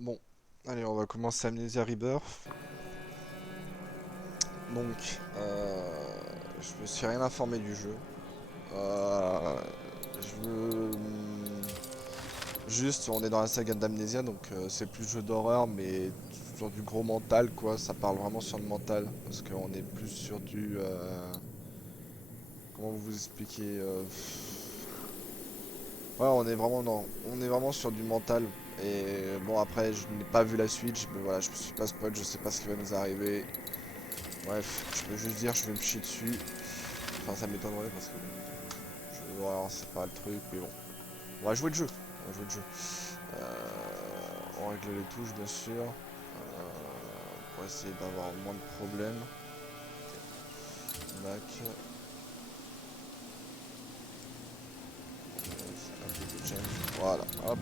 Bon, allez, on va commencer Amnesia Rebirth. Donc, je me suis rien informé du jeu. Euh, je veux... Juste, on est dans la saga d'Amnesia, donc c'est plus jeu d'horreur, mais sur du gros mental, quoi. Ça parle vraiment sur le mental, parce qu'on est plus sur du... comment vous expliquer Ouais, on est vraiment sur du mental. Et bon, après, je n'ai pas vu la suite, voilà, je me suis pas spoil, je sais pas ce qui va nous arriver. Bref, je peux juste dire je vais me chier dessus. Enfin, ça m'étonnerait parce que je d'horreur c'est pas le truc, mais bon. On va jouer le jeu. On va jouer le jeu. On règle les touches bien sûr. Pour essayer d'avoir moins de problèmes. Back. Un peu de change. Voilà, hop.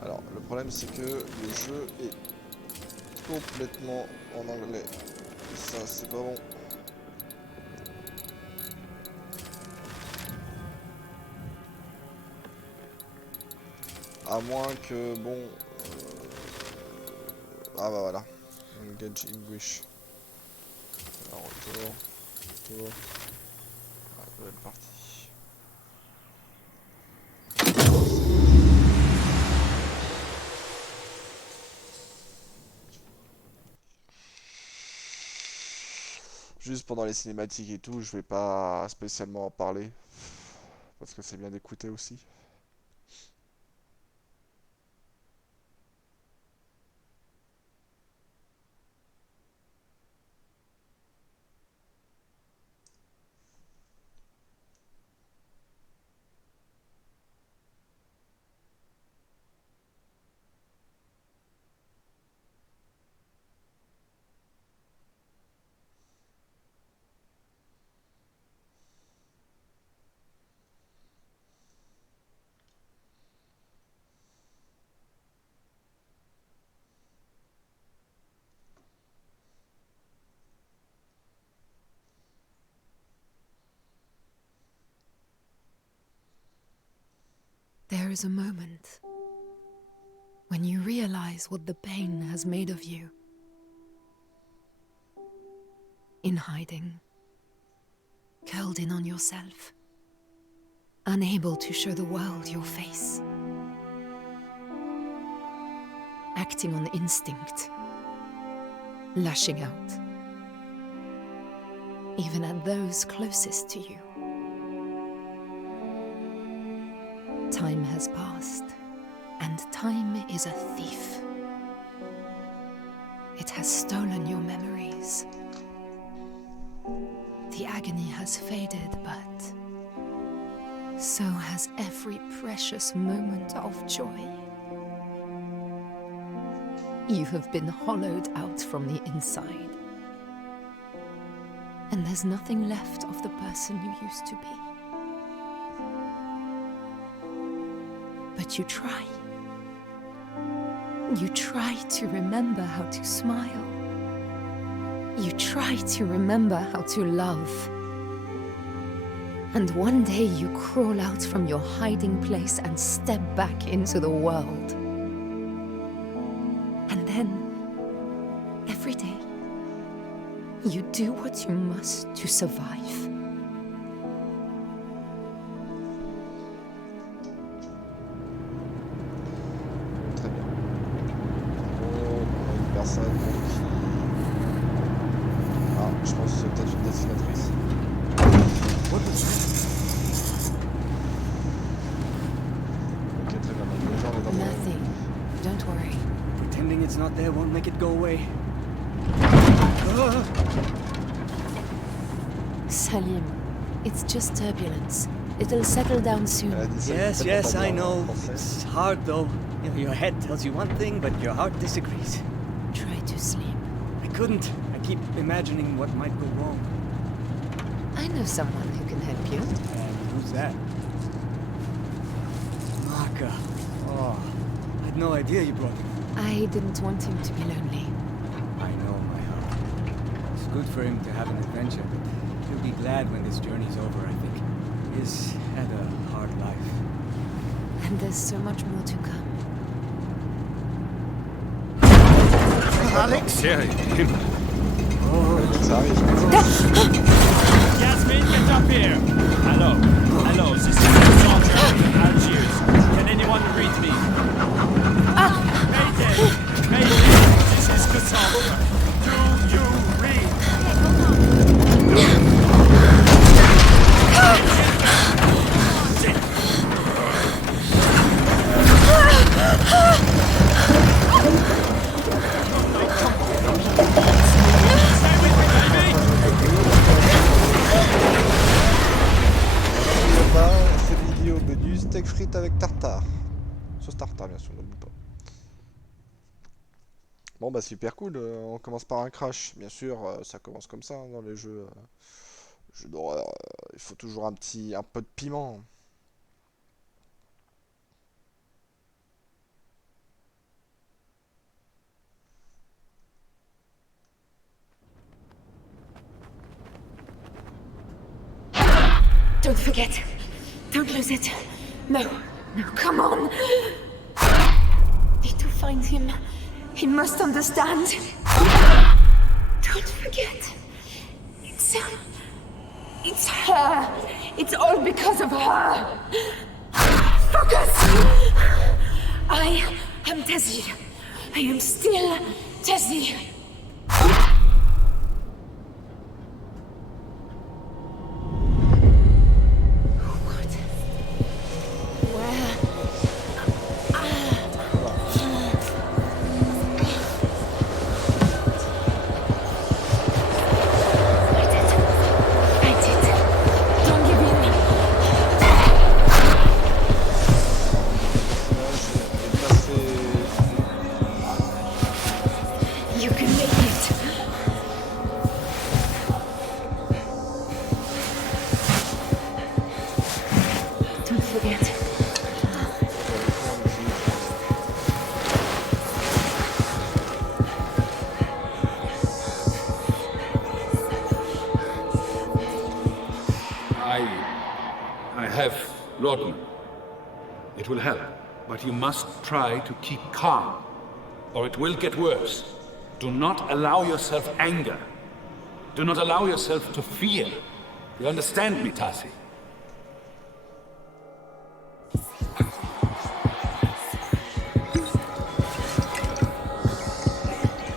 Alors, le problème c'est que le jeu est complètement en anglais. Et ça, c'est pas bon. À moins que, bon... Ah bah voilà. Engage English. Alors, retour. Retour. Ah, nouvelle partie. Juste pendant les cinématiques et tout, je vais pas spécialement en parler. Parce que c'est bien d'écouter aussi. There is a moment when you realize what the pain has made of you. In hiding, curled in on yourself, unable to show the world your face. Acting on instinct, lashing out, even at those closest to you. Time has passed, and time is a thief. It has stolen your memories. The agony has faded, but so has every precious moment of joy. You have been hollowed out from the inside, and there's nothing left of the person you used to be. But you try. You try to remember how to smile. You try to remember how to love. And one day you crawl out from your hiding place and step back into the world. And then, every day, you do what you must to survive. Très bien. Oh, on a une personne qui... Ah, je pense que c'est peut-être une dessinatrice. Ok, très bien. Donc déjà, on est dans le... Nothing. Don't worry. Pretending it's not there won't make it go away. Salim, it's just turbulence. It'll settle down soon. Elle a dit ça, il Yes, est yes, tellement I pas bien en know. français. It's hard though. You know, your head tells you one thing, but your heart disagrees. Try to sleep. I couldn't. I keep imagining what might go wrong. I know someone who can help you. And who's that? Maka. Oh, I had no idea you brought him. I didn't want him to be lonely. I know, my heart. It's good for him to have an adventure, but he'll be glad when this journey's over, I think. He's had a hard life. And there's so much more to come. Alexei! Ça arrive. Yasmin, get up here! Hello. Hello, this is Cassandra from Algiers. Can anyone read me? Mayday! Mayday! This is Cassandra. Do you read? Cette vidéo menu steak frites avec tartare. Sauce tartare bien sûr, n'oublie pas. Bon bah super cool, on commence par un crash. Bien sûr, ça commence comme ça hein, dans les jeux d'horreur. Il faut toujours un peu de piment. Don't forget. Don't lose it. No. No, come on. Need to find him. He must understand. Don't forget. It's her. It's all because of her. Focus! I am Tessie. I am still Tessie. I have laudanum. It will help, but you must try to keep calm, or it will get worse. Do not allow yourself anger. Do not allow yourself to fear. You understand me, Tassi?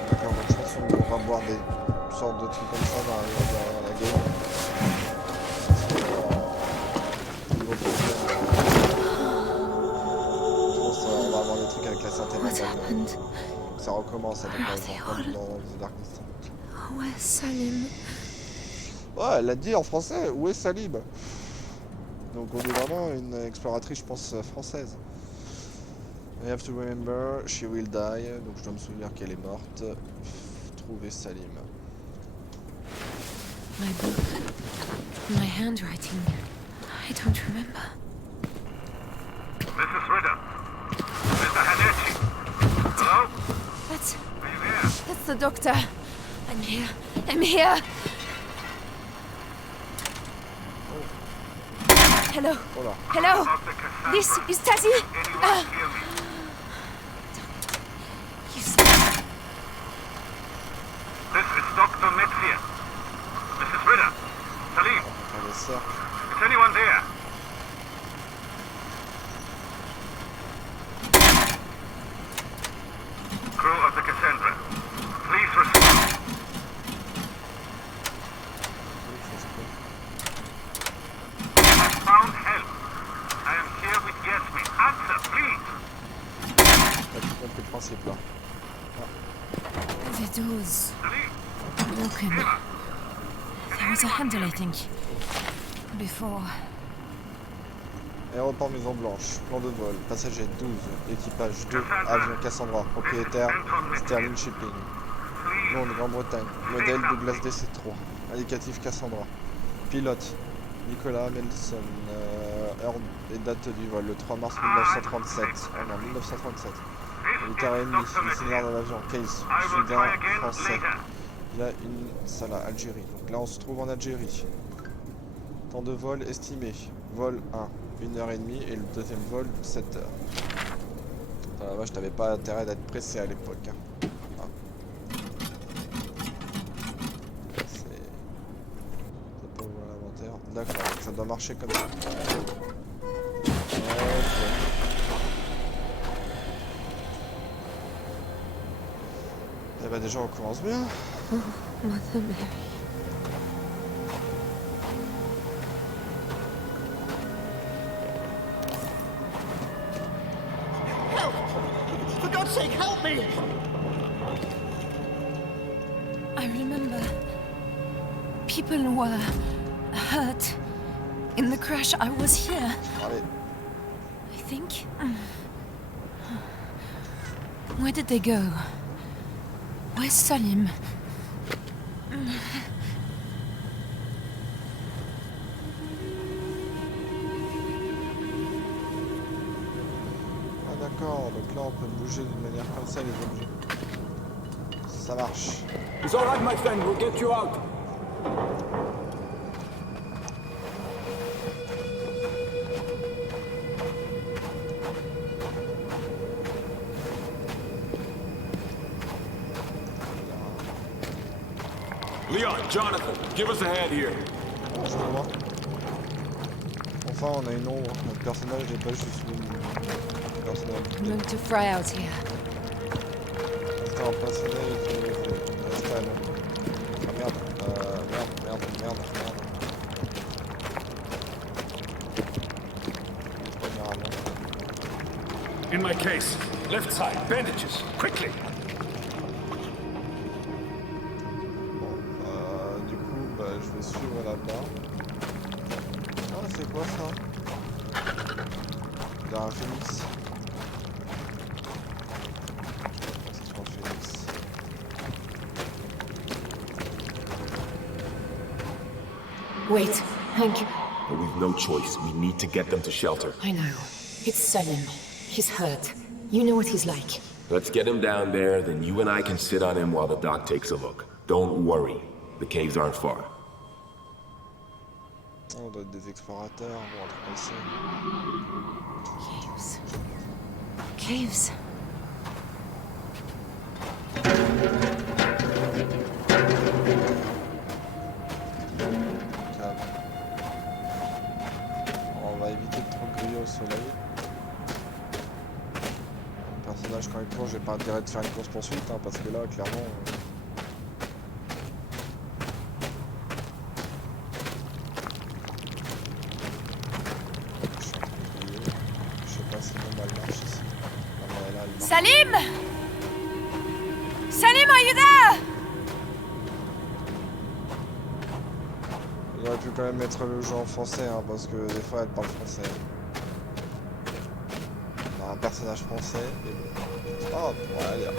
D'accord, donc je pense qu'on va voir des sortes de trucs comme ça dans la game. On va avoir des trucs avec la santé mentale. Ça recommence avec dans The Darkness. Where's Salim? Ouais, elle l'a dit en français, où est Salim? Donc on est vraiment une exploratrice, je pense, française. I have to remember, she will die. Donc je dois me souvenir qu'elle est morte. Trouver Salim. My book. My handwriting. I don't remember. Mrs. Ritter. Mr. Hanechi. Hello? That's... Are you there? That's the doctor. I'm here. I'm here. Hello. Voilà. Hello. Dr. Cassandra. This is Tassie. Anyone hear me? You said... This is Dr. Metzia. Mrs. Ritter. Salim. Faire des cercles. Is anyone there? Crew of the Cassandra. Please respond. I have found help. I am here with Yasmin. Answer, please. T'as tout compris le principe là. The door's Salim. broken. There was a handle, I think. Before. Aéroport Maison Blanche, plan de vol, passager 12, équipage 2, avion Cassandra, propriétaire Sterling Shipping, Londres, Grande-Bretagne, modèle Douglas DC-3, indicatif Cassandra, pilote Nicolas Melson, heure et date du vol le 3 mars 1937, oh non, 1937, 8h30, missionnaire dans l'avion, case, soudain français, il y a une salle à Algérie, donc là on se trouve en Algérie, temps de vol estimé, vol 1. 1h30 et le deuxième vol 7h. Putain la vache, t'avais pas intérêt d'être pressé à l'époque. Hein. Ah. ça doit marcher comme ça. Ok. Eh bah déjà on commence bien. Oh, Mother Mary. For God's sake, help me! I remember people were hurt in the crash. I was here, Allez. I think. Where did they go? Where's Salim? Ah d'accord, donc là on peut bouger d'une manière comme ça les objets. Ça marche. It's all right, my friend. We'll get you out. Leon, Jonathan, give us a hand here. Oh, je le vois. Enfin on a une ombre, notre personnage n'est pas juste une personnage. Meant to fry out here. Rester un personnage et rester à l'ombre. Ah merde, merde. Premièrement. In my case, left side, bandages, quickly. Du coup, bah, je vais suivre là-bas. Ah, c'est quoi ça? Il y a un phénix. C'est un phénix. Wait, Hank. But we've no choice. We need to get them to shelter. I know. It's Salim. He's hurt. You know what he's like. Let's get him down there, then you and I can sit on him while the doc takes a look. Don't worry. The caves aren't far. On doit être des explorateurs, bon, un truc comme ça. Caves. Caves. Calme. On va éviter de trop griller au soleil. Le personnage quand il court, j'ai pas intérêt de faire une course poursuite, hein, parce que là, clairement... Je sais pas si elle marche ici. Ah, mais là, elle marche. Salim! Salim, are you there? Il aurait pu quand même mettre le jeu en français, hein, parce que des fois elle parle français. On a un personnage français et... Ah, ouais, allez.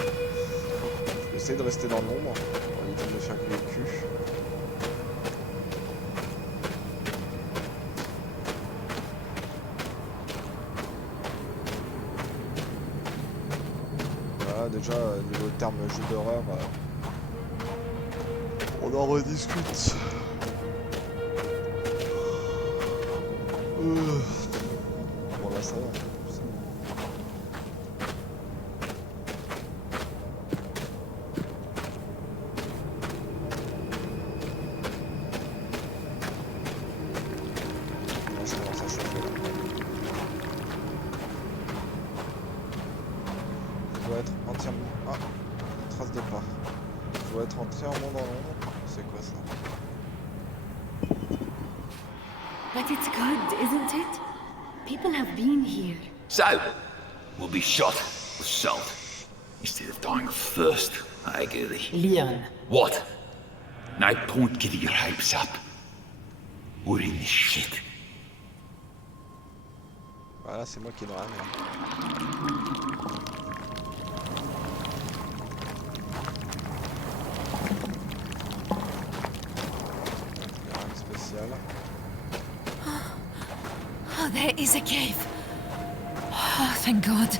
Essaye de rester dans l'ombre, pour éviter de me faire couler le cul. Voilà, déjà, niveau terme jeu d'horreur, on en rediscute. Bon là ça va. Là je commence à chauffer là. Je dois être entièrement... Ah, une trace de pas. Je dois être entièrement dans l'ombre. C'est quoi ça? But it's good, isn't it? People have been here. So, we'll be shot with salt instead of dying of thirst. I get it. Leon. What? No point getting your hopes up. We're in this shit. Voilà, c'est moi qui est dans la merde. Rien de spécial. Oh, there is a cave. Oh, thank God.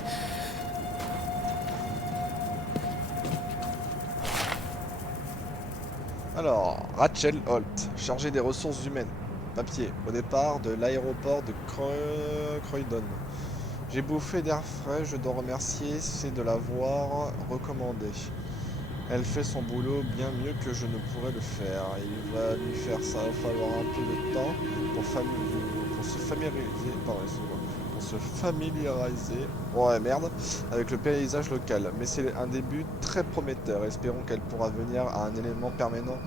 Alors, Rachel Holt, chargée des ressources humaines. Papier, au départ de l'aéroport de Croydon. J'ai bouffé d'air frais, je dois remercier, c'est de l'avoir recommandé. Elle fait son boulot bien mieux que je ne pourrais le faire. Il va lui faire ça, falloir un peu de temps pour se familiariser, pardon, excusez-moi, pour se familiariser, ouais merde, avec le paysage local. Mais c'est un début très prometteur. Espérons qu'elle pourra venir à un élément permanent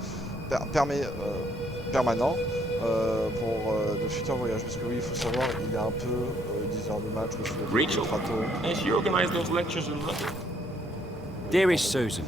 pour de futurs voyages. Parce que oui, il faut savoir, il y a un peu 10 heures de match, je me suis levé Rachel, ultra tôt. and she organized those lectures in London. Dearest Susan,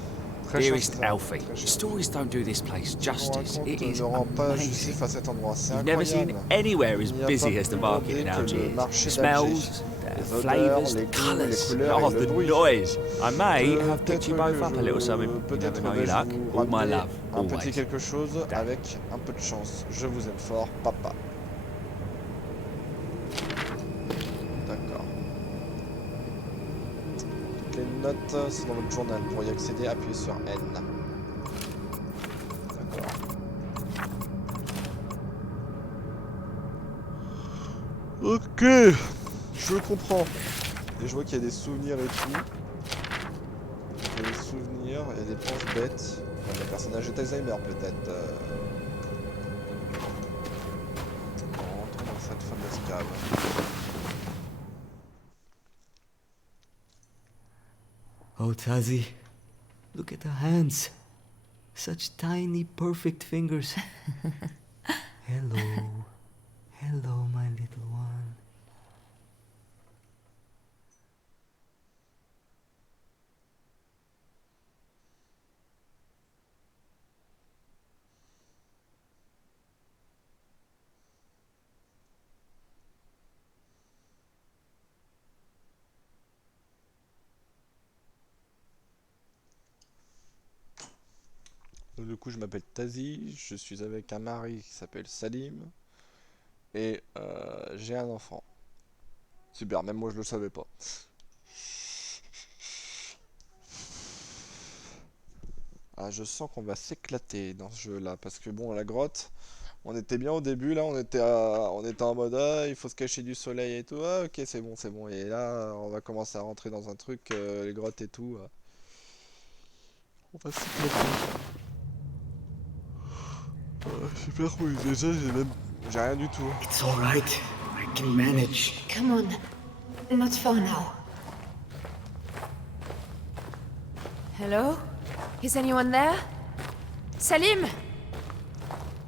Très cher, dearest c'est ça, Alfie, très cher. stories don't do this place justice. It is Ne rend pas amazing. justice à cet endroit, c'est You've never seen incroyable. anywhere as Il n'y a busy pas as the plus market bondé in que le Algiers. marché The d'Alger. smells, Les the odeurs, flavours, les the goûts, colours, les couleurs oh, et le the bruit. noise. I may have picked you Peut-être both up a little something. You never know your vais-je luck. vous All my ramener love, un petit always. quelque chose avec un peu de chance. Je vous aime fort, papa. D'accord. Toutes les notes, c'est dans votre journal. Pour y accéder, appuyez sur N. D'accord. Ok, je comprends. Et je vois qu'il y a des souvenirs et tout. Il y a des souvenirs, il y a des penses bêtes. Enfin, le personnage d'Alzheimer peut-être. On rentre dans cette fameuse cave. Oh, Tazi, look at the hands. Such tiny, perfect fingers. Hello. Hello, my little one. Donc, du coup, je m'appelle Tazi, je suis avec un mari qui s'appelle Salim. Et j'ai un enfant. Super, même moi je le savais pas. Ah, je sens qu'on va s'éclater dans ce jeu là. Parce que bon, la grotte, on était bien au début là, on était en mode ah, il faut se cacher du soleil et tout. Ah, ok, c'est bon, c'est bon. Et là, on va commencer à rentrer dans un truc, les grottes et tout. On va s'éclater. Super, oui, déjà j'ai rien du tout. It's all right. I can manage. Come on. Not far now. Hello? Is anyone there? Salim?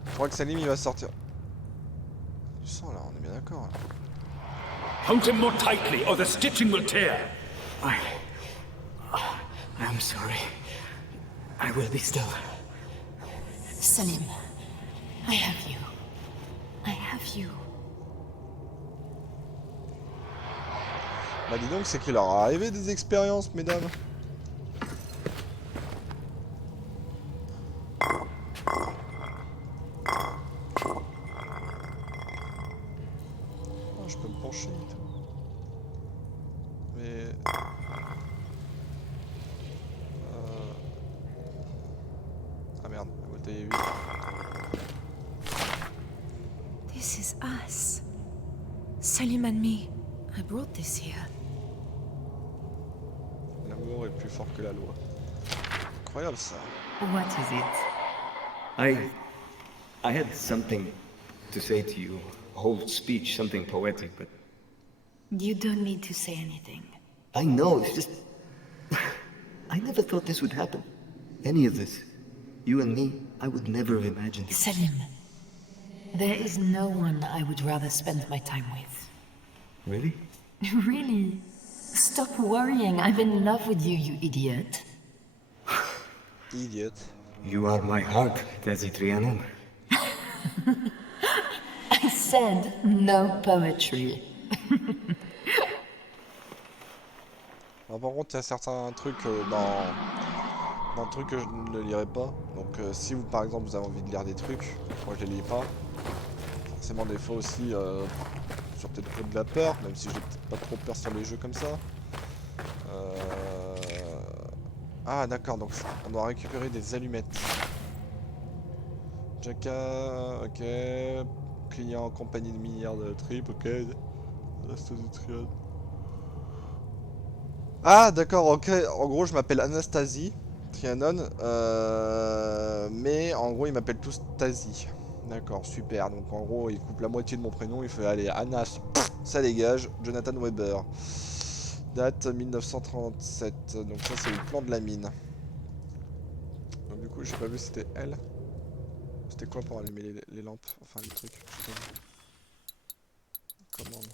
Je crois que Salim il va sortir. Du sang là, on est bien d'accord là. Hold him more tightly, or the stitching will tear. I'm sorry. I will be still. Salim, I have you. I have you. Bah dis donc, c'est qu'il leur est arrivé des expériences, mesdames. Oh, je peux me pencher et tout. Mais... Ah merde, la bouteille est vide. This is us. Salim and me. I brought this here. L'amour est plus fort que la loi. Incroyable ça. What is it? I had something to say to you. A whole speech, something poetic, but... You don't need to say anything. I know, it's just... I never thought this would happen. Any of this. You and me, I would never have imagined it. Salim, there is no one I would rather spend my time with. Really? Really? Stop worrying. I'm in love with you, you idiot. Idiot. You are my heart, Tazi Trianon. I said no poetry. Alors, par contre, il y a certains trucs dans le truc que je ne lirai pas. Donc si vous par exemple vous avez envie de lire des trucs, moi je les lis pas. Forcément des fois aussi sur peut-être de la peur, même si j'ai peut-être pas trop peur sur les jeux comme ça. Ah d'accord, donc on doit récupérer des allumettes. Jacka, ok. Client en compagnie de milliards de tripes, ok. Reste du triade. Ah d'accord, ok. En gros je m'appelle Anastasie. Trianon. Mais en gros, ils m'appellent tous Tazi. D'accord, super. Donc en gros, il coupe la moitié de mon prénom. Il fait aller Anas, ça dégage. Jonathan Weber. Date 1937. Donc ça, c'est le plan de la mine. Donc du coup, j'ai pas vu c'était elle. C'était quoi pour allumer les lampes? Enfin, les trucs. Commande.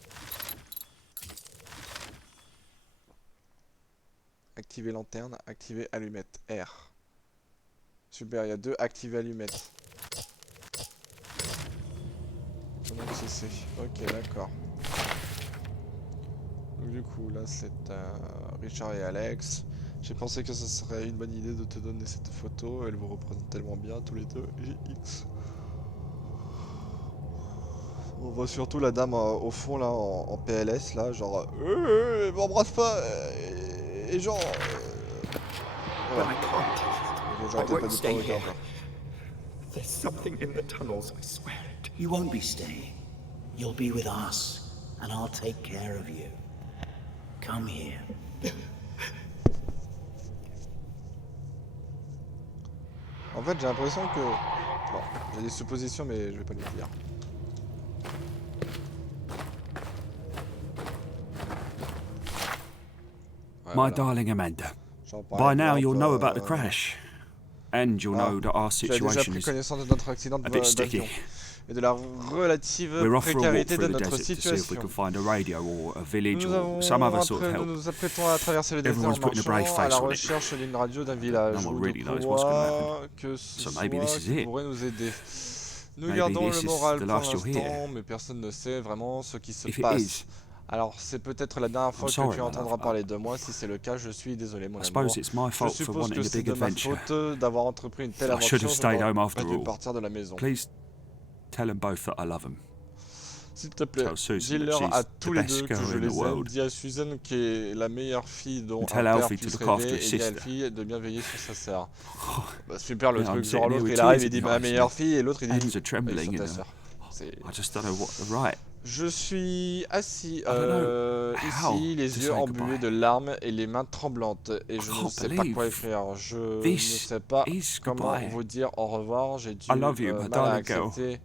Activer lanterne, activer allumette. R. Super, il y a 2 activer allumette. Donc c'est ok, d'accord. Donc du coup, là c'est Richard et Alex. J'ai pensé que ce serait une bonne idée de te donner cette photo. Elle vous représente tellement bien tous les deux. GX. On voit surtout la dame au fond là en PLS là, genre m'embrasse pas et genre voilà. Genre peut-être pas de pas regard, quoi. There's something in the tunnels, I swear it. You won't be staying. You'll be with us, and I'll take care of you. Come here. En fait, j'ai l'impression que... Bon, j'ai des suppositions, mais je vais pas les dire. My darling Amanda, by now you'll know about the crash. And you'll know that our situation is a bit sticky. Et de la relative We're off for a walk précarité through de the notre desert to see if we situation. can find a radio or a village Nous or some other sort of nous help. nous apprêtons à traverser le désert en Everyone's putting a brave marchant à face la on it. recherche d'une radio d'un village No ou one really de knows what's gonna quoi happen. que ce So soit maybe this is qui it. pourrait nous aider. Nous Maybe gardons this le is moral the pour last you'll l'instant, hear. mais personne ne sait vraiment ce qui se If it passe. is, Alors c'est peut-être la dernière fois que sorry, tu my entendras love. parler de moi. Si c'est le cas, je suis désolé mon I amour. suppose it's my Je fault for suppose que wanting a c'est big de ma adventure. faute d'avoir entrepris une telle I should aventure. have stayed home after J'aurais dû all. partir de la maison. Please tell them both that I love them. S'il te plaît, Tell Susan that dis-leur à she's tous the les best deux que girl je in the les aime. world. Dis à Susan qui est la meilleure fille dont And un tell père Alfie to puisse look after rêver, his et dis à sister. Alfie de bien veiller sur sa sœur. Bah, super le Yeah, truc, I'm genre sitting l'autre here il with arrive tears et in dit my ma eyes, meilleure mate. fille et l'autre il dit Hands are trembling, ta you know. sœur. C'est- I just don't know what to write. Je suis assis don't know how ici, les to yeux say embués goodbye. de larmes et les mains tremblantes, et je ne can't sais pas believe quoi écrire. Je ne this sais pas is comment goodbye. vous dire au revoir. J'ai dû I love you, my mal à darling girl. accepter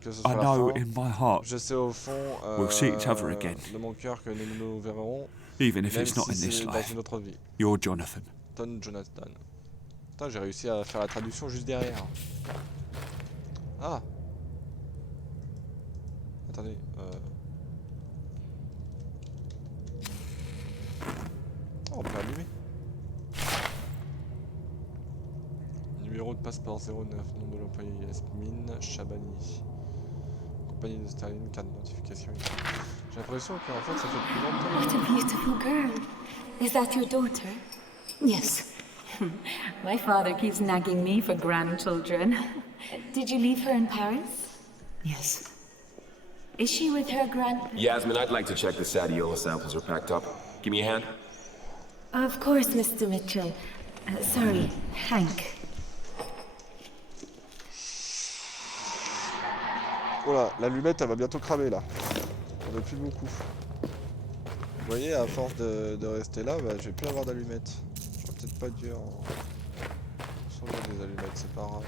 que ce I soit la know fin. in my heart, Je sais au fond we'll see each other again. de mon cœur que nous nous verrons, even if même it's not si in this c'est dans life. une autre vie. You're Jonathan. Jonathan. Putain, j'ai réussi à faire la traduction juste derrière. Ah. Attendez. Oh, on peut allumer. Numéro de passeport 09, nom de l'employé Yasmine Chabani. Compagnie de Sterling, carte d'identification. J'ai l'impression qu'en fait ça fait plus longtemps. What a beautiful girl. Is that your daughter? Yes. My father keeps nagging me for grandchildren. Did you leave her in Paris? Yes. Is she with her Yasmin, I'd like to check the Sadiola samples are packed up. Give me a hand. Of course, Mr. Mitchell. Sorry, Hank. Voilà, l'allumette elle va bientôt cramer là. On a plus beaucoup. Vous voyez, à force de rester là, bah, je vais plus avoir d'allumettes. J'aurais peut-être pas dû en changer des allumettes, c'est pas grave.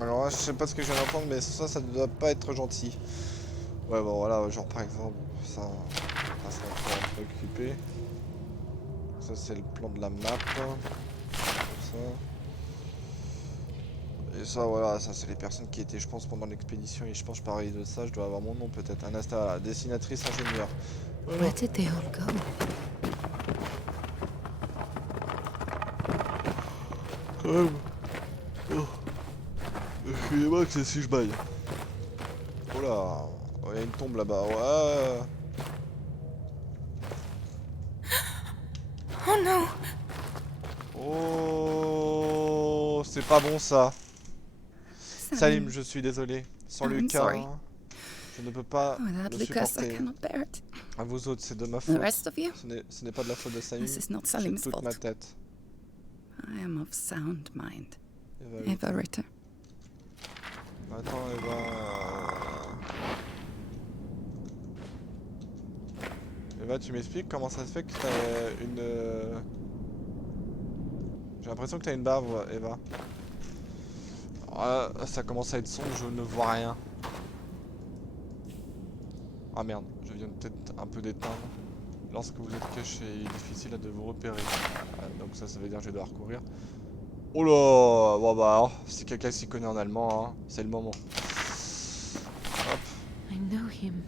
Alors là, je sais pas ce que je viens d'entendre, mais ça ne doit pas être gentil. Ouais, bon, voilà, genre par exemple, ça on va se préoccuper. Ça, c'est le plan de la map. Comme ça. Et ça, voilà, ça, c'est les personnes qui étaient, je pense, pendant l'expédition. Et je pense, pareil de ça, je dois avoir mon nom peut-être. Anasta, voilà, dessinatrice ingénieure. Voilà. Where did they all go? Quand même. Oh. Excusez-moi que c'est si je baille. Oh là, il y a une tombe là-bas, ouais. Oh non. Oh, c'est pas bon ça. Salim, je suis désolé. Sans I'm Lucas, sorry. Je ne peux pas Without le Lucas, I supporter. cannot bear it. À vous autres, c'est de ma The faute. rest of you? Ce n'est pas de la faute de Salim. This is not C'est Salim's toute fault. ma tête. I am of sound mind. Eva Eva Ritter. Attends, Eva. Eva, tu m'expliques comment ça se fait que t'as une... J'ai l'impression que t'as une barbe, Eva. Ah, ça commence à être sombre, je ne vois rien. Ah merde, je viens peut-être un peu d'éteindre. Lorsque vous êtes caché, il est difficile de vous repérer. Donc ça veut dire que je vais devoir courir. Oh là, bon bah alors, si quelqu'un s'y connaît en allemand, hein, c'est le moment. Hop. I know him.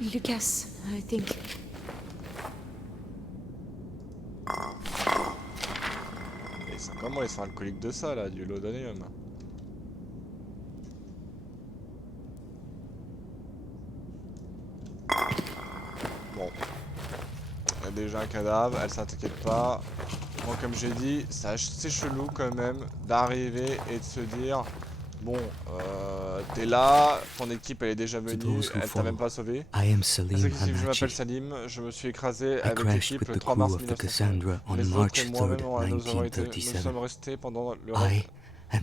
Lucas, I think. Et c'est comment ils sont alcooliques de ça là, du laudanum. Bon. Il y a déjà un cadavre, elle s'inquiète pas. Bon, comme j'ai dit, c'est chelou quand même d'arriver et de se dire bon, t'es là, ton équipe elle est déjà venue, elle t'a même pas sauvé. Je m'appelle Salim, je me suis écrasé avec l'équipe le 3 mars 1900. Les autres et moi-même, nous sommes restés pendant le reste.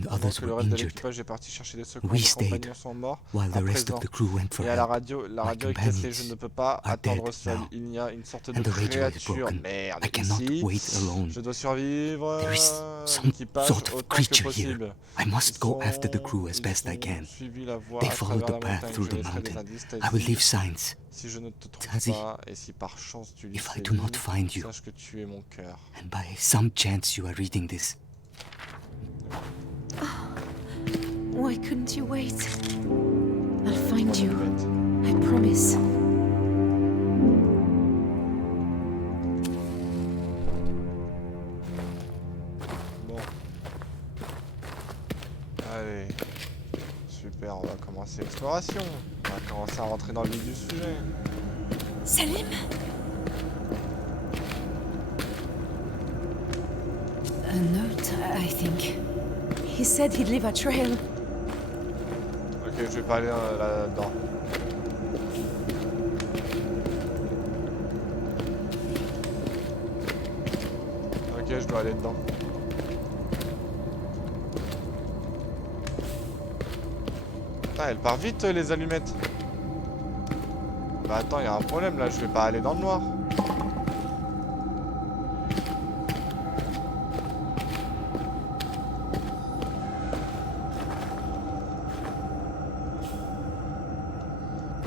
Pendant que le reste de l'équipage est parti chercher des secours, nos compagnons sont morts à présent. Et à la radio écrit et je ne peux pas attendre seul. Il y a une sorte de créature, merde, ici. Je dois survivre, l'équipage autant que possible. Ils ont suivi la voie à travers la montagne, je laisserai des indices. Si je ne te trouve pas, et si par chance tu lis ces lignes, sache que tu es mon cœur. Why couldn't you wait? I'll find you. I promise. Bon. Allez. Super, on va commencer l'exploration. On va commencer à rentrer dans le vif du sujet. Salim? A note, I think. He said he'd leave a trail. Ok, je vais pas aller là-dedans. Ok, je dois aller dedans. Putain, elle part vite les allumettes. Bah attends, il y a un problème là, je vais pas aller dans le noir.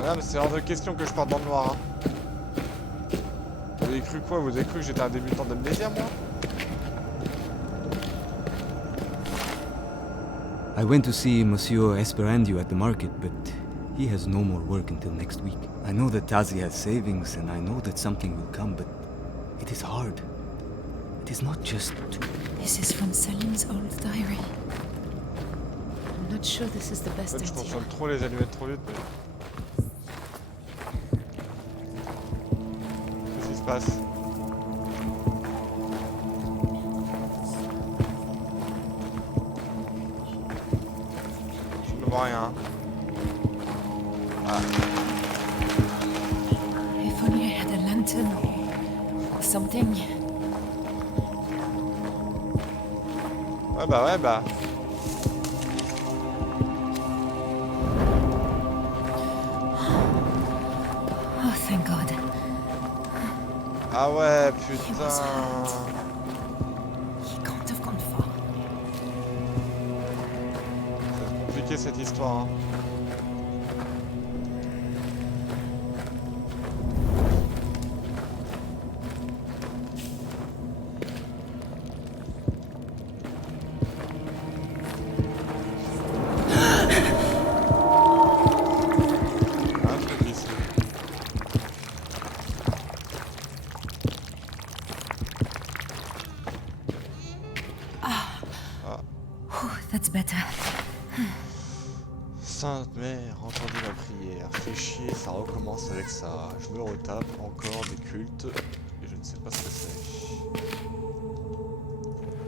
Non mais c'est hors de question que je parte dans le noir. Hein. Vous avez cru quoi? Vous avez cru que j'étais un débutant d'amnésia moi? I went to see Monsieur Esperandio at the market, but he has no more work until next week. I know that Tazi has savings, and I know that something will come, but it is hard. It is not just to... This is from Salim's old diary. I'm not sure this is the best idea. Je consomme trop les allumettes trop vite, mais... Qu'est-ce qui se passe? Je ne vois rien. Ah. If only I had a lantern or something. Ouais bah. Oh, thank God. Ah ouais, putain. He can't have gone far. C'est compliqué cette histoire. Hein. That's better. Sainte Mère, entendez ma prière. Fais chier, ça recommence avec ça. Je me retape encore des cultes et je ne sais pas ce que c'est.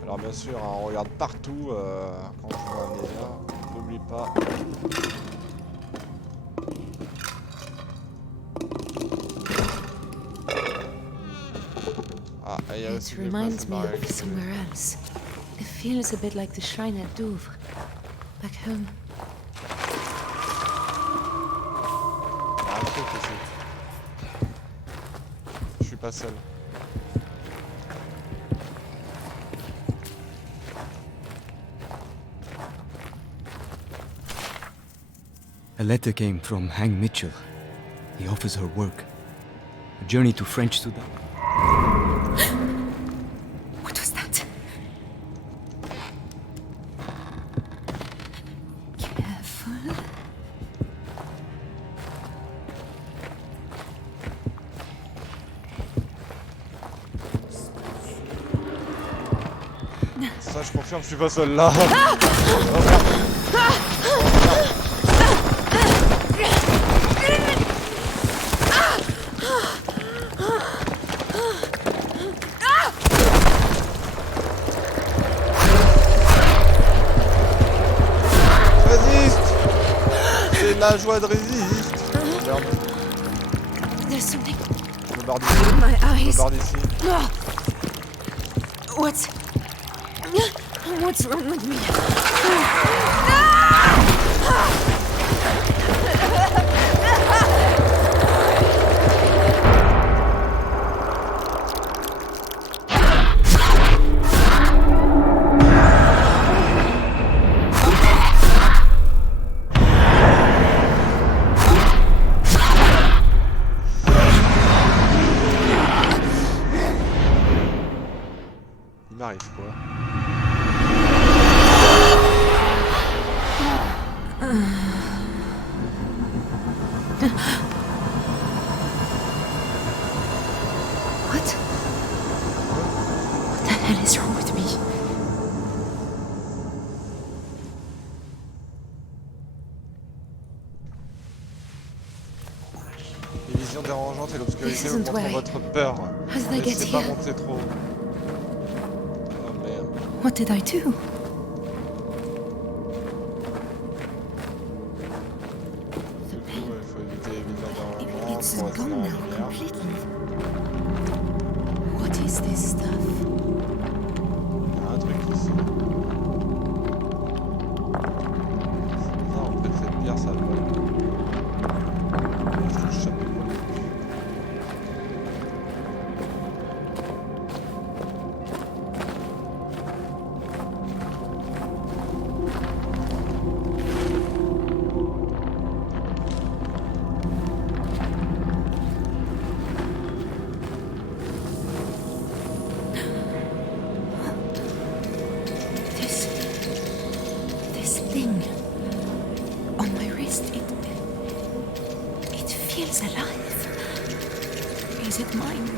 Alors bien sûr, hein, on regarde partout quand on joue à Amnesia. N'oublie pas It reminds me of somewhere else. It feels a bit like the shrine at Douvres, back home. Je suis pas seul. A letter came from Hank Mitchell. He offers her work. A journey to French Sudan. What was that? Careful. Ça, je confirme, je suis pas seul là. La joie de résiste. Merde. There's something. Je me barre d'ici. My Je me eyes. barre d'ici. What's wrong with me? Il m'arrive quoi? What the hell is wrong with me? Les visions dérangeantes et l'obscurité This isn't montrent way. votre peur. How did I get Laissez pas here? monter trop. Oh merde. What did I do? Du coup, il faut éviter les visions dérangeantes It's pour rester gone dans la now lumière. completely. What is this stuff? Il y a un truc ici. C'est bizarre, en fait cette pierre ça vole. Je touche jamais. This thing on my wrist, it feels alive. Is it mine?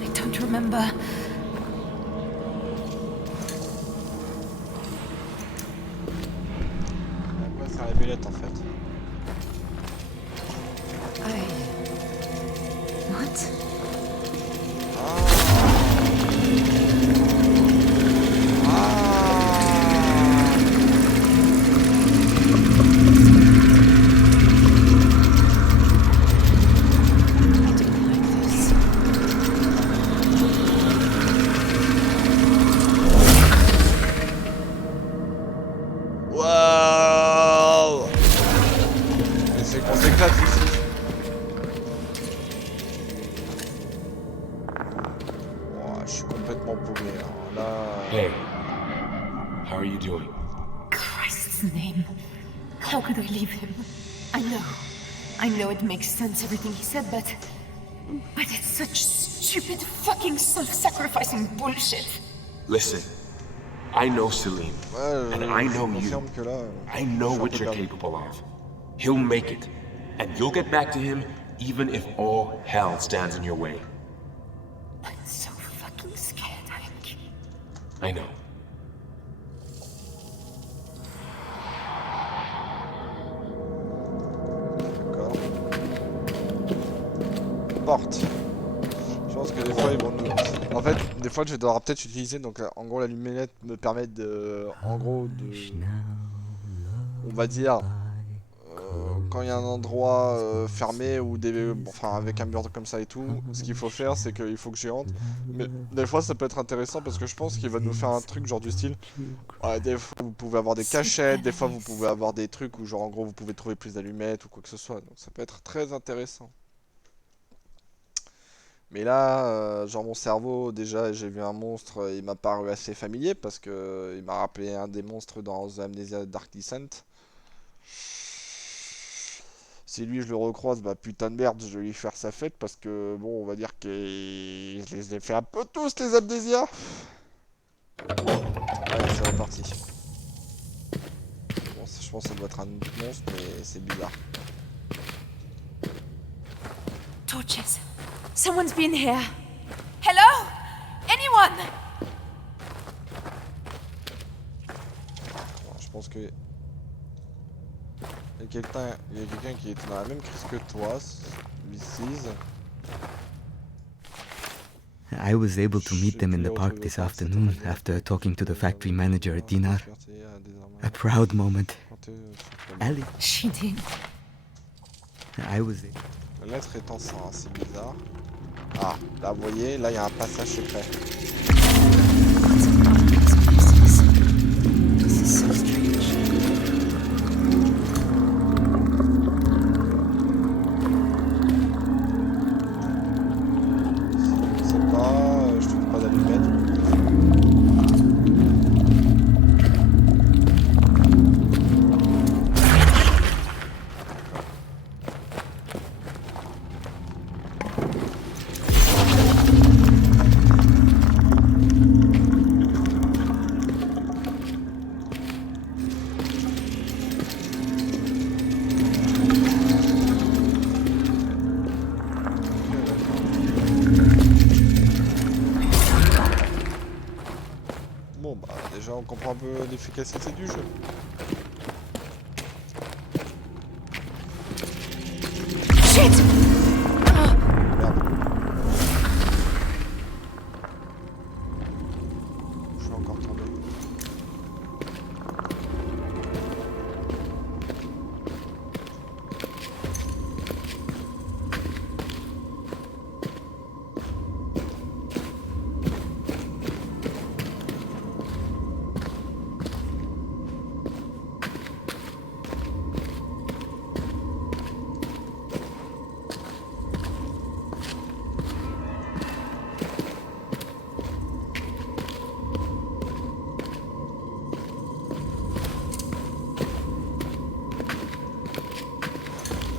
I don't remember. Après c'est un rébellette en fait. What? Waouh! Et c'est qu'on s'éclate ici. Oh, je suis complètement paumé hein. Là. Hey, how are you doing? Christ's name. How could I leave him? I know it makes sense everything he said, but it's such stupid fucking self-sacrificing bullshit. Listen, I know Salim, and I know you. confirme que là, I know je suis un what peu you're perdu. capable of. He'll make it, and you'll get back to him even if all hell stands in your way. I'm so fucking scared, Hank. I know. D'accord. Porte. Je pense que des fois ils vont nous... En fait, des fois je vais devoir peut-être utiliser, donc en gros la luminette me permet de... En gros de... On va dire... quand il y a un endroit fermé ou enfin avec un mur comme ça et tout, ce qu'il faut faire c'est qu'il faut que j'y entre. Mais des fois ça peut être intéressant parce que je pense qu'il va nous faire un truc genre du style. Ouais, des fois vous pouvez avoir des cachettes, des fois vous pouvez avoir des trucs où genre en gros vous pouvez trouver plus d'allumettes ou quoi que ce soit. Donc ça peut être très intéressant. Mais là, genre mon cerveau, déjà j'ai vu un monstre, il m'a paru assez familier parce que il m'a rappelé un des monstres dans The Amnesia Dark Descent. Si lui je le recroise, bah putain de merde, je vais lui faire sa fête parce que bon, on va dire que je les ai fait un peu tous les Amnésias. Allez, c'est reparti. Bon, je pense que ça doit être un monstre, mais c'est bizarre. Torches. Someone's been here. Hello? Anyone? Bon, je pense que il y a quelqu'un qui était dans la même crise que toi, Mrs. I was able to meet them in the park this afternoon after talking to the factory manager at Dinar. A proud moment. Ali. She did. I was. La lettre est en sang, c'est bizarre. Ah, là vous voyez, là il y a un passage secret. This is so strange. Je sais pas, je trouve pas d'allumette. Bon bah déjà on comprend un peu l'efficacité du jeu. Shit! Merde. Je vais encore tomber.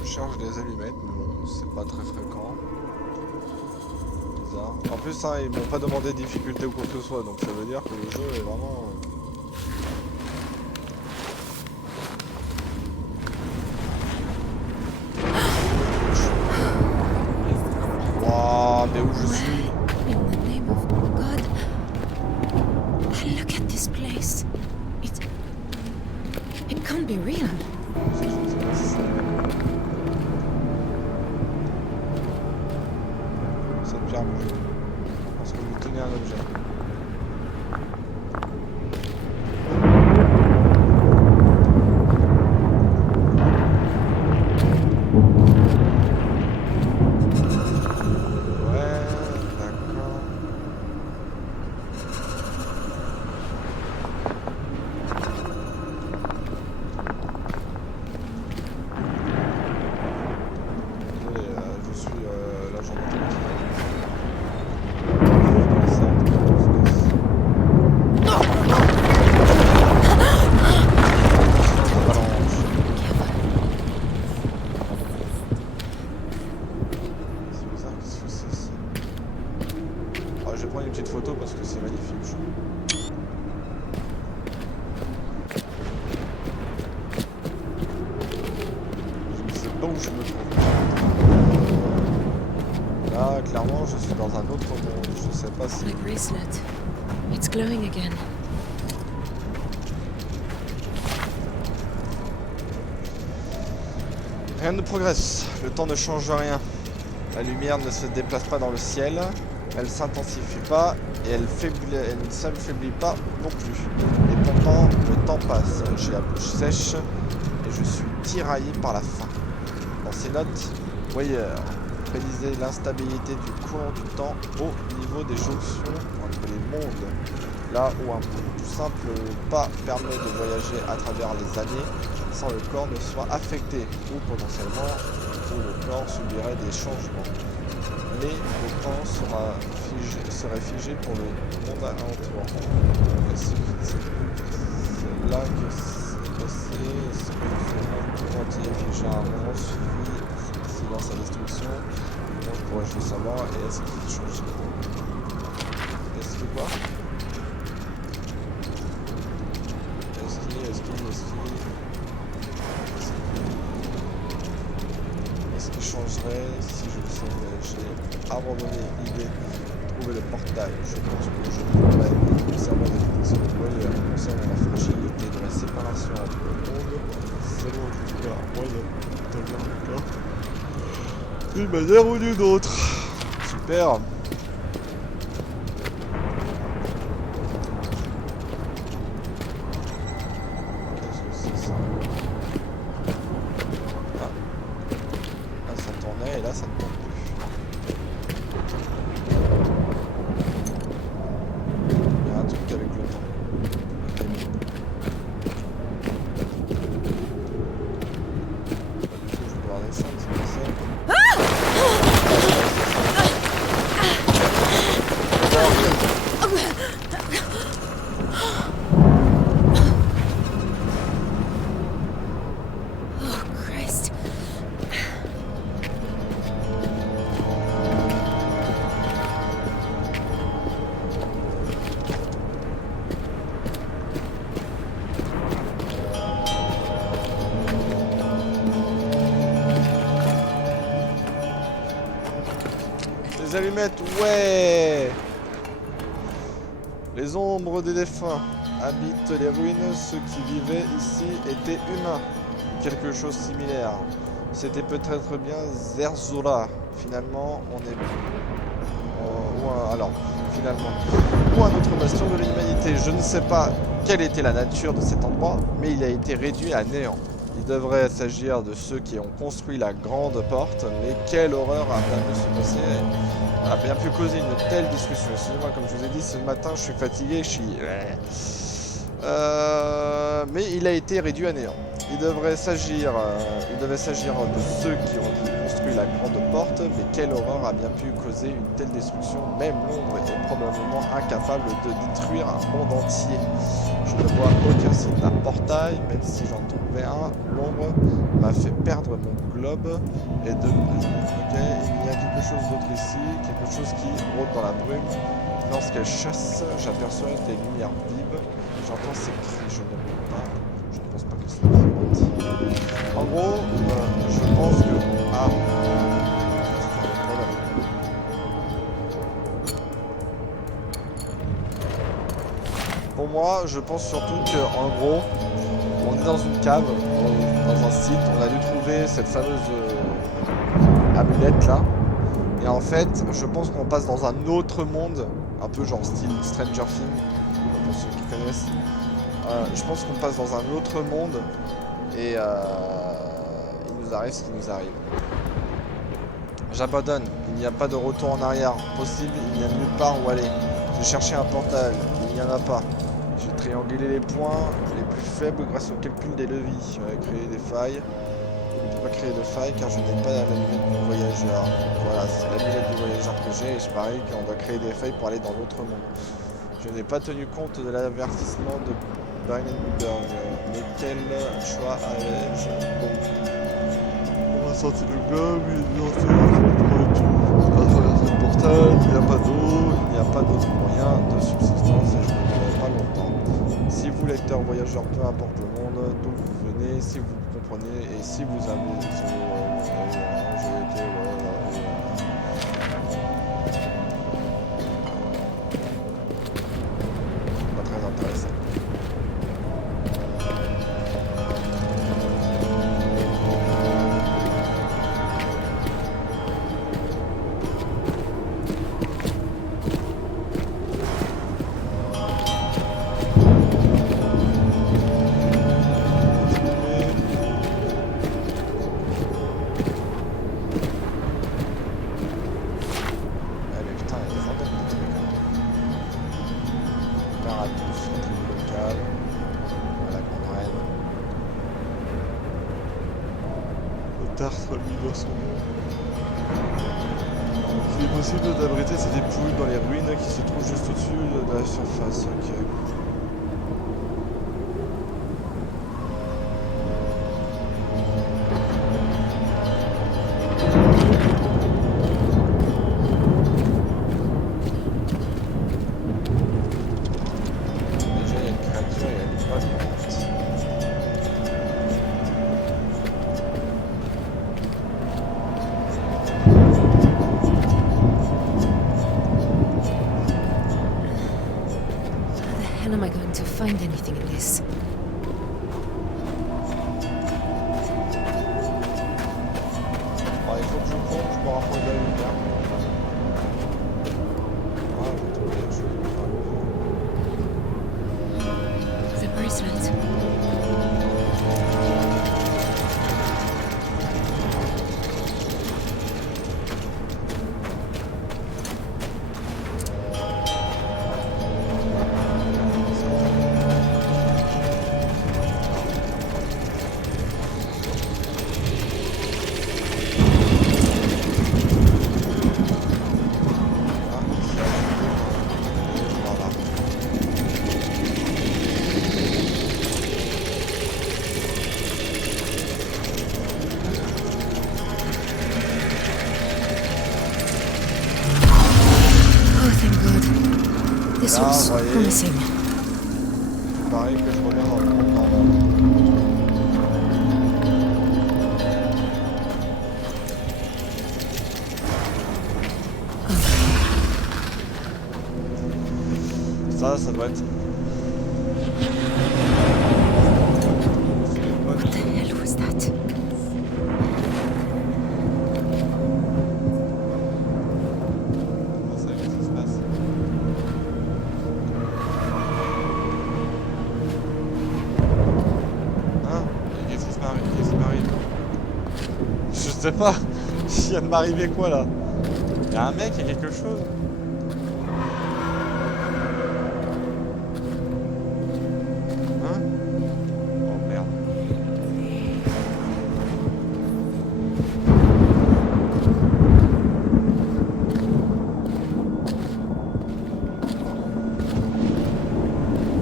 Cherche des allumettes, mais bon, c'est pas très fréquent. Bizarre. En plus, hein, ils m'ont pas demandé de difficulté ou quoi que ce soit, donc ça veut dire que le jeu est vraiment. Waouh, mais où je suis? In the name of God. Look at this place. It can't be real. Ça devient un jeu. Parce que vous tenez un objet. Où je me trouve. Là, clairement, je suis dans un autre monde. Je sais pas si. My bracelet. It's glowing again. Rien ne progresse. Le temps ne change rien. La lumière ne se déplace pas dans le ciel. Elle s'intensifie pas et elle ne s'affaiblit pas non plus. Et pourtant, le temps passe. J'ai la bouche sèche et je suis tiraillé par la faim. Dans ses notes, Weyer prédisait l'instabilité du cours du temps au niveau des jonctions entre les mondes, là où un tout simple pas permet de voyager à travers les années sans le corps ne soit affecté, ou potentiellement où le corps subirait des changements. Mais le temps serait figé pour le monde alentour. Est-ce que c'est là que c'est passé? Est-ce que ce monde entier figé à un moment suffit dans sa destruction? Donc pourrais-je le savoir? Et est-ce qu'il change? Est-ce que quoi? Est-ce qu'il changerait si je le savais? J'ai abandonné l'idée de trouver le portail. Je pense que je pourrais conserver des fonctions de Weyer concernant la fragilité de la séparation entre le monde selon le cas moyen de l'un d'une manière ou d'une autre. Super. Allumettes, ouais. Les ombres des défunts habitent les ruines. Ceux qui vivaient ici étaient humains. Quelque chose de similaire. C'était peut-être bien Zerzura. Finalement, on est... Ou un autre bastion de l'humanité. Je ne sais pas quelle était la nature de cet endroit, mais il a été réduit à néant. Il devrait s'agir de ceux qui ont construit la grande porte, mais quelle horreur a bien pu se passer, a bien pu causer une telle discussion. Excusez-moi, comme je vous ai dit, ce matin, je suis fatigué, mais il a été réduit à néant. Il devait s'agir de ceux qui ont construit la grande porte, mais quelle horreur a bien pu causer une telle destruction. Même l'ombre est probablement incapable de détruire un monde entier. Je ne vois aucun signe d'un portail, même si j'en trouvais un. L'ombre m'a fait perdre mon globe et de... Ok, il y a quelque chose d'autre ici, quelque chose qui rôde dans la brume. Lorsqu'elle chasse, j'aperçois des lumières vives. J'entends ces cris, je ne peux pas. Je ne pense pas que c'est une en gros, je pense que... Ah, pour moi, je pense surtout que, en gros, on est dans une cave, dans un site, on a dû trouver cette fameuse amulette là. Et en fait, je pense qu'on passe dans un autre monde, un peu genre style Stranger Things, pour ceux qui connaissent. Je pense qu'on passe dans un autre monde et il nous arrive ce qui nous arrive. J'abandonne, il n'y a pas de retour en arrière possible, il n'y a nulle part où aller. J'ai cherché un portail, il n'y en a pas. J'ai triangulé les points les plus faibles grâce au calcul des leviers. Créer des failles. Je ne peux pas créer de failles car je n'ai pas l'amulette du voyageur. Voilà, c'est l'amulette du voyageur que j'ai et je parie qu'on doit créer des failles pour aller dans l'autre monde. Je n'ai pas tenu compte de l'avertissement de Brandenburg. Mais quel choix avais-je donc? On va sortir le globe, il est lancé à travers ce portail, il n'y a pas d'eau, il n'y a pas d'autre moyen de subsistance et je ne durerai pas longtemps. Si vous, lecteurs voyageurs, peu importe le monde, d'où vous venez, si vous comprenez et si vous avez... Pas très intéressant. Tartre lui doit son nom. Il est possible d'abriter ces dépouilles dans les ruines qui se trouvent juste au-dessus de la surface. Ok. Find anything in this. Il faut que je compte, je me rapproche de la lumière. Ah, j'ai trouvé quelque chose. The bracelet. This looks promising. Pareil que je reviens dans le monde normal. Ça doit être. What the hell was that? Je sais pas, il vient de m'arriver quoi là? Il y a un mec, il y a quelque chose. Hein? Oh merde.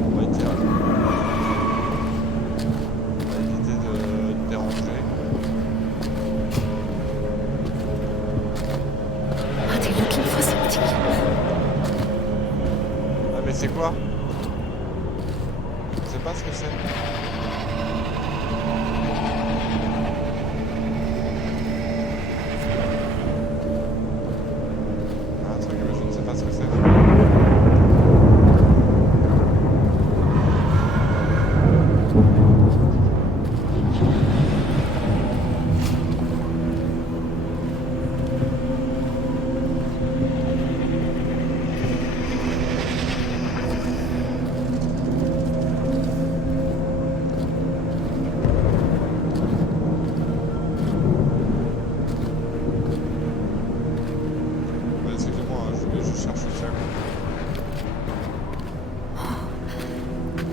On va éviter de déranger. Ah mais c'est quoi? Je sais pas ce que c'est. Un truc mais je ne sais pas ce que c'est.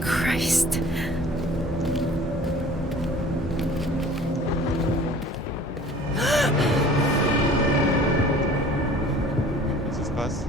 Christ. Qu'est-ce qui se passe?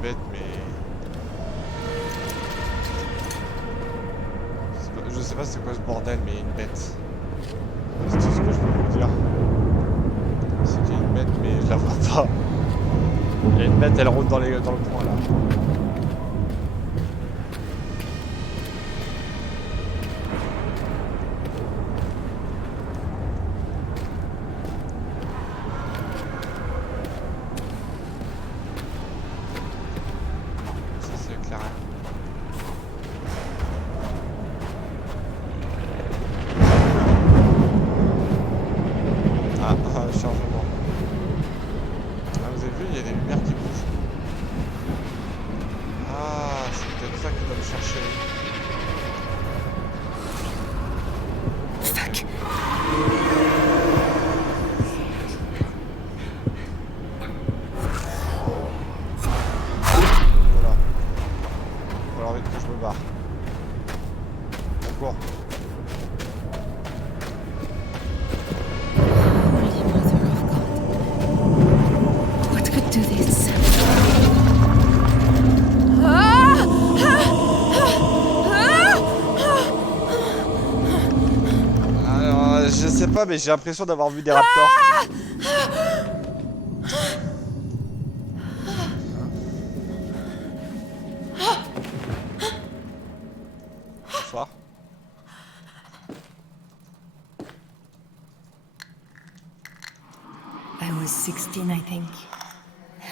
Bête, mais je sais pas c'est quoi ce bordel, mais une bête. C'est tout ce que je peux vous dire. C'est qu'il y a une bête, mais je la vois pas. Il y a une bête, elle rôde dans le coin là. chercher. Fuck. Voilà. Faut alors vite que je me barre. Encore. Holy Mother of God. What could do this? Alors, je sais pas, mais j'ai l'impression d'avoir vu des raptors. Bonsoir. I was 16, I think.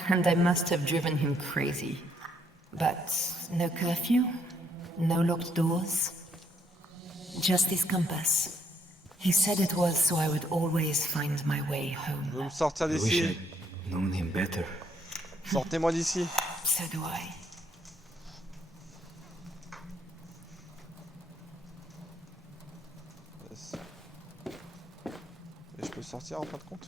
And I must have driven him crazy. But no curfew, no locked doors. Just this compass. He said it was so I would always find my way home. Je veux me sortir I wish d'ici. I'd known him better. Sortez-moi d'ici. So do I. Yes. Et je peux sortir en fin de compte?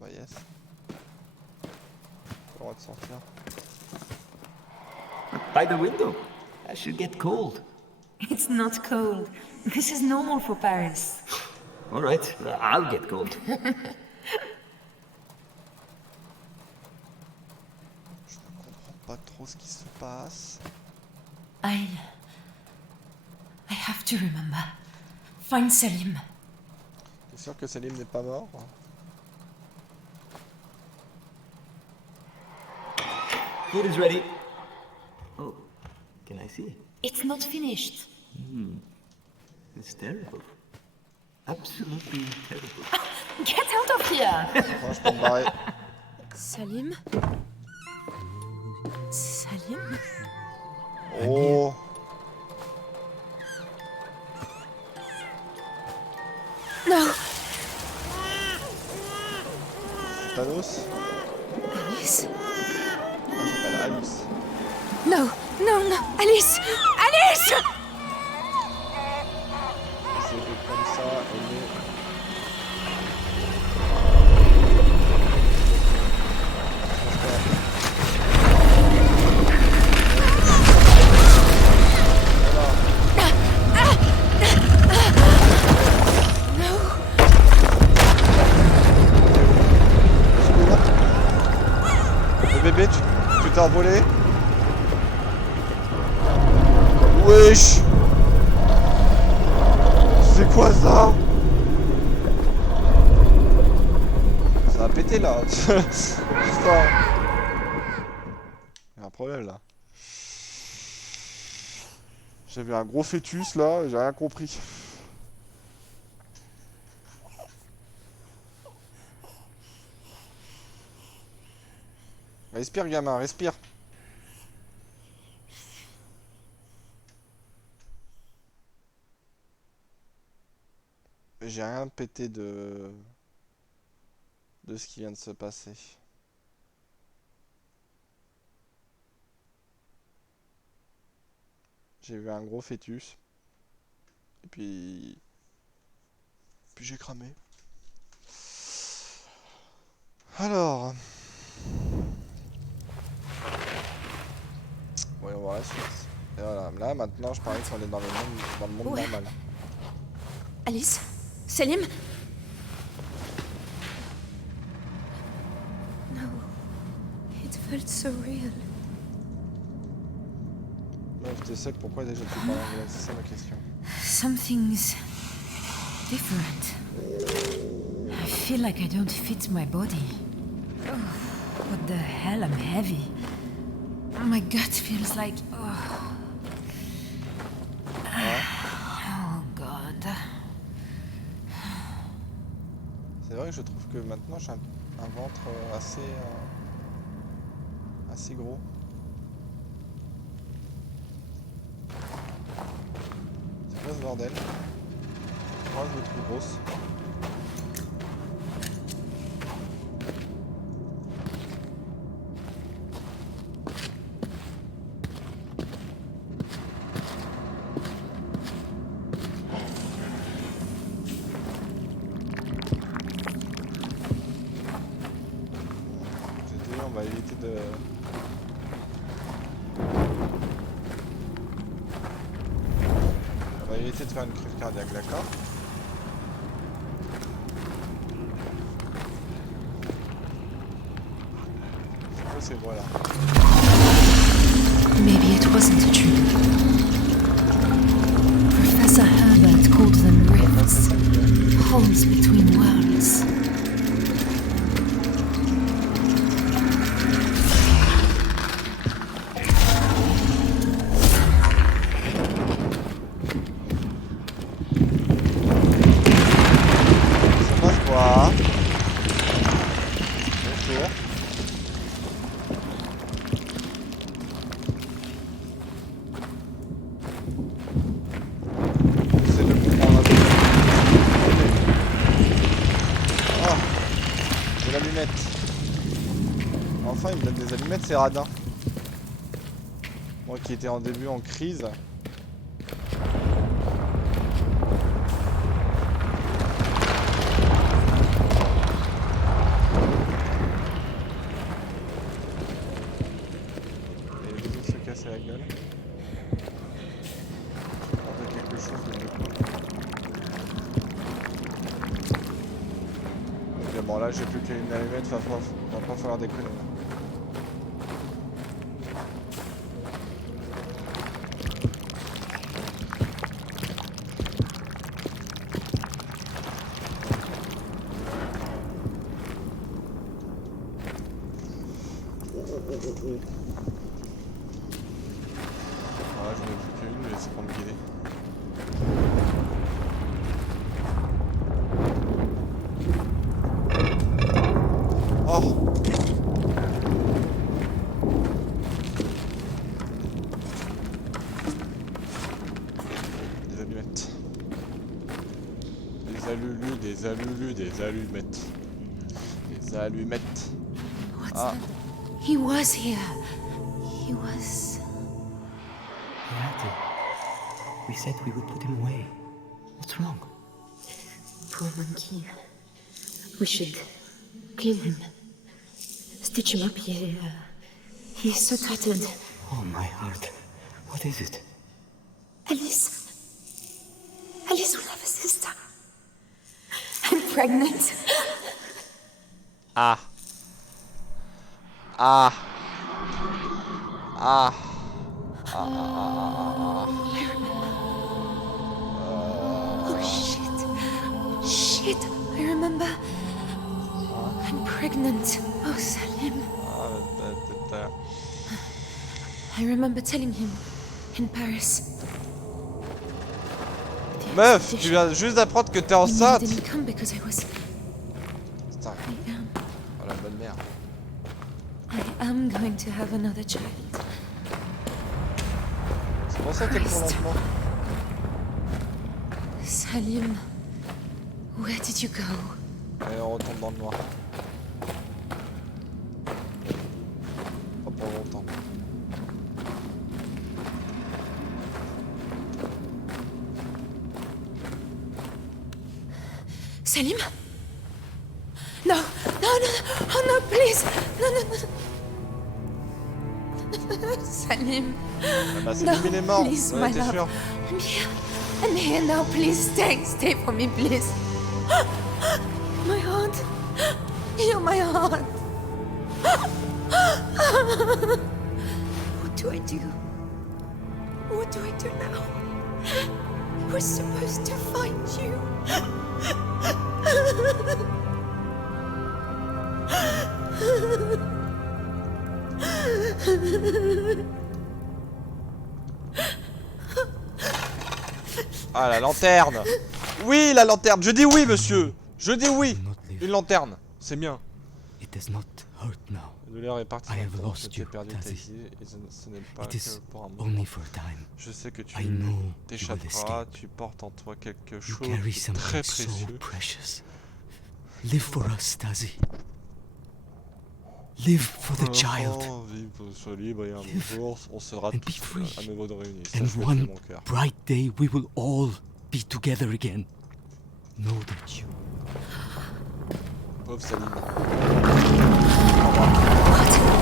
Bah yes. Pas le droit de sortir. By the window. I should get cold. It's not cold. This is normal for Paris. All right, I'll get cold. Je ne comprends pas trop ce qui se passe. I have to remember. Find Selim. T'es sûr que Selim n'est pas mort? Food is ready. Oh, can I see? It's not finished. It's terrible. Absolutely terrible. Get out of here! Moi, je peux me barrer. Salim? Salim? Oh! No! Thanos? Alice? Elle s'appelle Alice. No! No, no! Alice! Alice! C'est comme ça, elle est... Le bébé, tu t'es envolé? Wesh! C'est quoi ça? Ça a pété là. Putain. Il y a un problème là. J'ai vu un gros fœtus là, j'ai rien compris. Respire gamin, respire. J'ai rien pété de ce qui vient de se passer. J'ai vu un gros fœtus. Et puis j'ai cramé. Alors. Voyons voir la suite. Et voilà, là maintenant je parie qu'on est dans le monde Ouais. normal. Alice? Selim? No. It felt so real. Meuf, t'es sec, pourquoi déjà tu parles anglais? C'est ça ma question. Something's different. I feel like I don't fit my body. Oh, what the hell? I'm heavy. My gut feels like... Oh, oh God. C'est vrai que je trouve que maintenant j'ai un ventre assez gros. C'est quoi ce bordel? Moi je me trouve grosse. va éviter de... On va éviter de faire une crise cardiaque, d'accord? C'est quoi ces voix-là? Maybe it wasn't a dream. Professor Herbert called them rifts, holes between worlds. Enfin, il me donne des allumettes, c'est radin. Moi qui étais en début en crise. Et les autres se casser la gueule. Je parle de quelque chose de quoi. Ok, bon là j'ai plus qu'une allumette, va pas falloir déconner. Voilà, je n'ai plus qu'une, mais c'est pour me guider. Oh! Des allumettes. Des allumettes. Des allumettes. What's Ah. that? He was here. He was... He had to. We said we would put him away. What's wrong? Poor monkey. We should clean him. Stitch him up. He's so tattered. Oh, my heart. What is it? Alice. Alice will have a sister. I'm pregnant. Ah. Ah. Ah. Oh, shit. Shit, I remember. I'm pregnant. Oh, Salim. I remember telling him in Paris. Meuf, tu viens juste d'apprendre que t'es enceinte. He didn't come because I was... Putain. Oh la bonne mère. I am going to have another child. C'est pour ça qu'elle court lentement. Salim, where did you go? Et on retombe dans le noir. Pas pour longtemps. Salim? No, no, no, oh no, please, no, no, no. Salim. Bah, c'est lui, il est mort. Please, Ouais, my t'es love. sûr? I'm here now, please, stay for me, please. My heart, you're my heart. What do I do? What do I do now? I was supposed to find you. Ah, la lanterne. Oui, la lanterne. Je dis oui, monsieur. Je dis oui. Une lanterne. C'est bien. It does not hurt now. La douleur est partie. I have lost J'ai you, perdu ta Tazzy. vie et ce n'est pas It que is pour un moment. only for a time. Je sais que tu I know you will t'échapperas. escape. Tu portes en toi quelque You chose carry de très something so précieux. precious. Live for us, Tazzy. Live for the child. Vive, sois libre et un Live jour on sera and be tous free. à nouveau de réunis. And Sache-le de one mon cœur. bright day we will all be together again. Know that you... Pauvre Salim. What?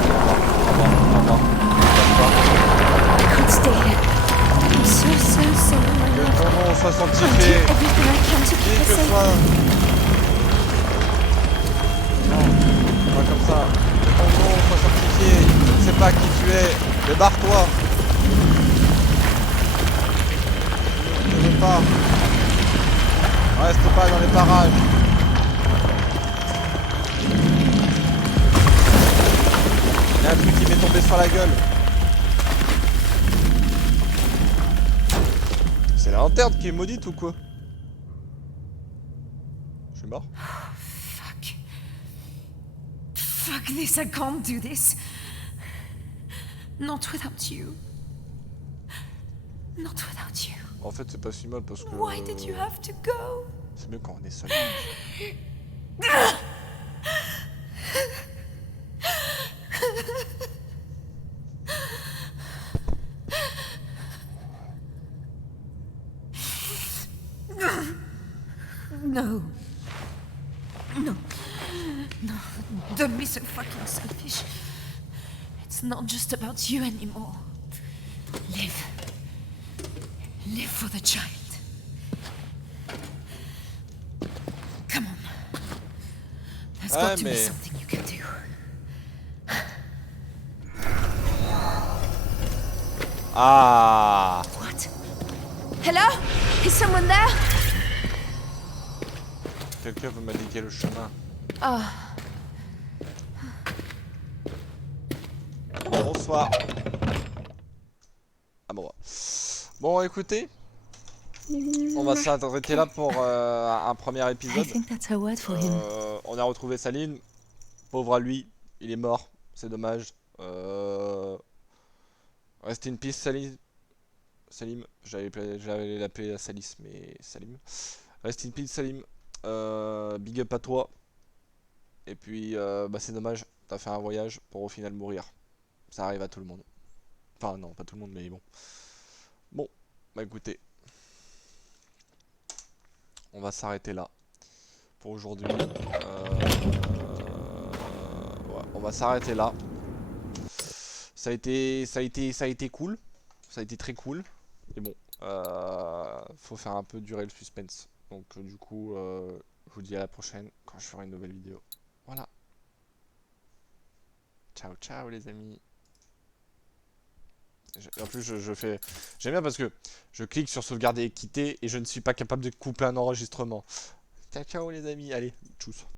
vais. Mais barre-toi. Je veux pas. Reste pas dans les parages. Il y a un truc qui m'est tombé sur la gueule. C'est la lanterne qui est maudite ou quoi? Je suis mort. Fuck. Fuck this, I can't do this. Not without you. Not without you. En fait, c'est pas si mal parce que... Why did you have to go? C'est mieux quand on est seul. No. No. No. Don't be so fucking selfish. It's not just about you anymore. Live. Live for the child. Come on. There's got to be something you can do. Ah. What? Hello? Is someone there? Quelqu'un veut m'indiquer le chemin. Ah. Bonsoir. Ah bon. Bon, écoutez. On va s'arrêter là pour un premier épisode. On a retrouvé Salim. Pauvre à lui, il est mort. C'est dommage. Rest in peace, Salim. J'allais l'appeler Salis, mais Salim. Rest in peace, Salim. Big up à toi. Et puis, bah, c'est dommage. T'as fait un voyage pour au final mourir. Ça arrive à tout le monde. Enfin, non, pas tout le monde, mais bon. Bon, bah écoutez. On va s'arrêter là pour aujourd'hui. Ouais, on va s'arrêter là. Ça a été cool. Ça a été très cool. Mais bon, faut faire un peu durer le suspense. Donc du coup, je vous dis à la prochaine quand je ferai une nouvelle vidéo. Voilà. Ciao, ciao les amis. En plus, je fais... J'aime bien parce que je clique sur sauvegarder et quitter et je ne suis pas capable de couper un enregistrement. Ciao, ciao les amis. Allez, tchuss.